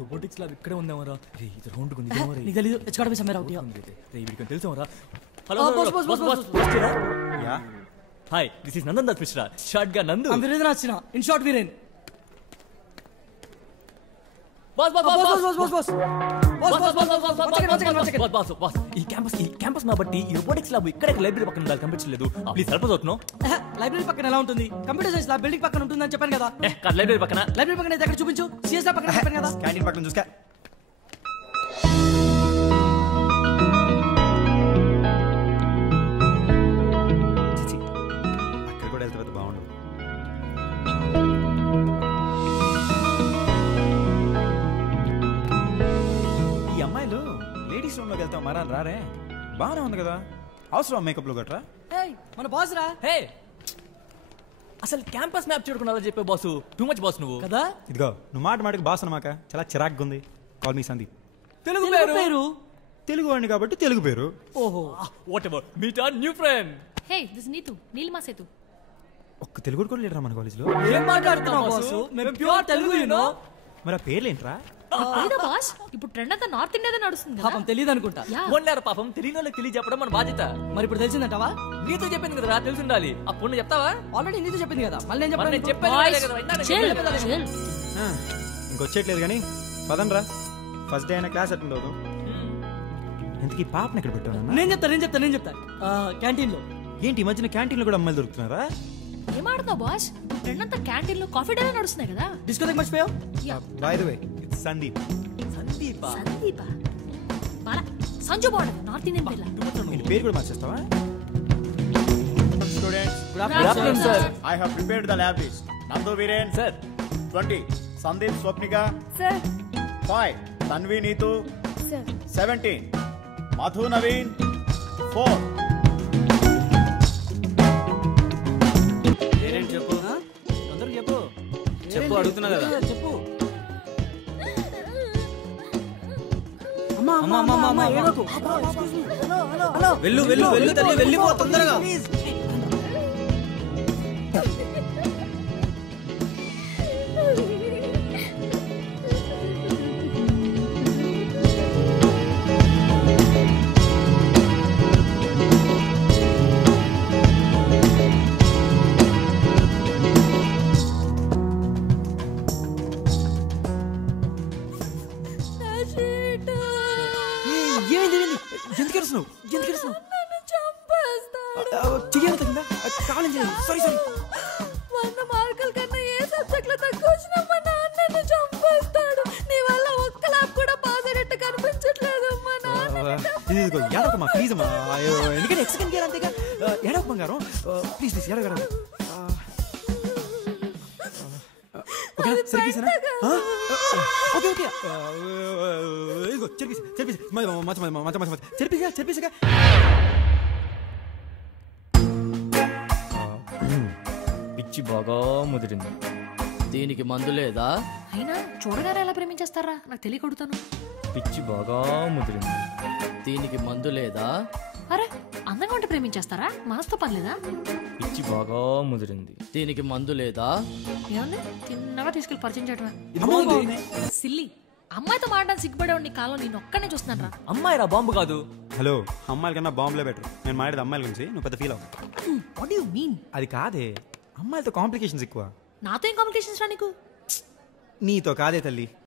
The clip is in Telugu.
రోబోటిక్స్ ల్యాబ్ ఇక్కడే ఉందామరా. రే ఇది రౌండ్ ఉంది. నీకు తెలీదు it's got be somewhere out here. రే వీడికి తెలుసామరా. Hello boss. Yeah hi this is Nandan Dutt Mishra. Short గా Nandu. I'm Virendra Achina. In short Viren. Boss ఈ క్యాంపస్ మా బట్టి ఈ రోబోటిక్స్ ల్యాబ్ ఇక్కడ లైబ్రరీ పక్కన ఉండాలి, కనిపించలేదు. ప్లీజ్ హెల్ప్ us out నో. లైబ్రరీ పక్కన ఎలా ఉంటుంది? కంప్యూటర్ సైన్స్ ల్యాబ్ బిల్డింగ్ పక్కన ఉంటుందని చెప్పాను కదా. లైబ్రరీ పక్కన అయితే ఎక్కడ చూపించు. సిఎస్ ల్యాబ్ పక్కన చెప్పాను కదా. క్యాంటీన్ పక్కన చూస్తా. అక్కడ కూడా వెళ్తే బాగుండదు. ఈ అమ్మాయిలు లేడీస్ రూమ్ లోకి వెళ్తాం మరా రారే. బాగానే ఉంది కదా, అవసరం మేకప్ లో గట్రా. మన బాస్ రా. హే అసలు క్యాంపస్ మ్యాప్ చూడకుండా చెప్పే బాసు టూ మచ్ బాస్ నువ్వు కదా. ఇదిగో నువ్వు మాటకి బాస్ అన్నమాక చాలా చిరాగ్గా ఉంది. Call me Sandeep. తెలుగు పేరు తెలుగు వాడిని కాబట్టి తెలుగు పేరు. ఓహో whatever meet our new friend. Hey this Neetu Neelima Sethu. ఒక్క తెలుగు కూడా లేడరా మన కాలేజ్ లో. ఏం మాట్లాడుతున్నావు బాసు? మేము ప్యూర్ తెలుగు యూనో. మరి ఆ పేర్లేంట్రా? లేదా బాస్ ఇప్పుడు ట్రెండ్ అంతా నార్త్ ఇండియాదే నడుస్తుంది కదా. పాపం తెలియదు అనుకుంటా. మొన్నారా పాపం తెలియని వాళ్ళకి తెలియజెప్పడం మన బాధ్యత. మరి ఇప్పుడు తెలిసిందంటావా? నీతో చెప్పింది కదా తెలిసి ఉండాలి. ఆ పొన్ను చెప్తావా? ఆల్రెడీ నీతో చెప్పింది కదా, మళ్ళీ నేను నేను చెప్పాను. చిల్ ఇంకొచ్చేట్లేదు కానీ పదండ్రా. ఫస్ట్ డే అయినా క్లాస్ అటెండ్ అవుతాం. ఎందుకు ఈ పాపను ఎక్కడ పెట్టాను? నేను చెప్తా క్యాంటీన్ లో. ఏంటి ఈ మధ్యన క్యాంటీన్ లో కూడా అమ్మాయిలు దొరుకుతున్నారా? ఏం ఆడుతున్నావు బాస్? ట్రెండ్ అంతా క్యాంటీన్ లో కాఫీ డే నడుస్తున్నాయి కదా. డిస్కోథెక్ మర్చిపోయావు? By the way it's Sandeep. సందీపా బాలా సంజు బాగుండదు నార్త్ ఇండియన్ పేర్ల. నీ పేరు కూడా మార్చేస్తావా? Students, Good afternoon, sir. I have prepared the lab list. Nandu Viren, Sir. 20. Sandeep Swapnika, Sir. 5. Tanvi Neetu, Sir. 17. Madhu Naveen, 4. చెప్పు అందరూ చెప్పు అడుగుతున్నా కదా. చెప్పు. వెళ్ళు తల్లి వెళ్ళిపో తొందరగా. ఎందుకంటే ఎక్స్టెండ్ చేయాలి అంతేగా. ఎడవ బంగారం ప్లీజ్ ఎడగడ. చెరిపిసగా పిచ్చి బాగా ముదిరింది. దీనికి మందు లేదా? అయినా చూడగానే ఎలా ప్రేమించేస్తారా నాకు తెలియకొడుతాను. పిచ్చి బాగా ముదిరింది. దీనికి మందు లేదా? అరే అందంగా ఉంటే ప్రేమించేస్తారా? మనసుతో పని లేదా? పిచ్చి బాగా ముదిరింది. దీనికి మందు లేదా? ఏమండి తిన్నగా తీసుకెళ్ళి పరిచయం చేయడమే. సిల్లి అమ్మాయితో మాట్లాడడానికి సిగ్గుపడేవాడిని నీ కాలం నేను ఒక్కనే చూస్తున్నాను రా. అమ్మాయి రా బాంబు కాదు. హలో అమ్మాయిల కన్నా బాంబులే బెటర్. నేను మాట్లాడేది అమ్మాయిల గురించి, నువ్వు పెద్ద ఫీల్ అవ్వు. What do you mean? అది కాదే, అమ్మాయిలతో కాంప్లికేషన్స్ ఎక్కువ. నాతో ఏం కాంప్లికేషన్స్ రా నీకు? నీతో కాదే తల్లి,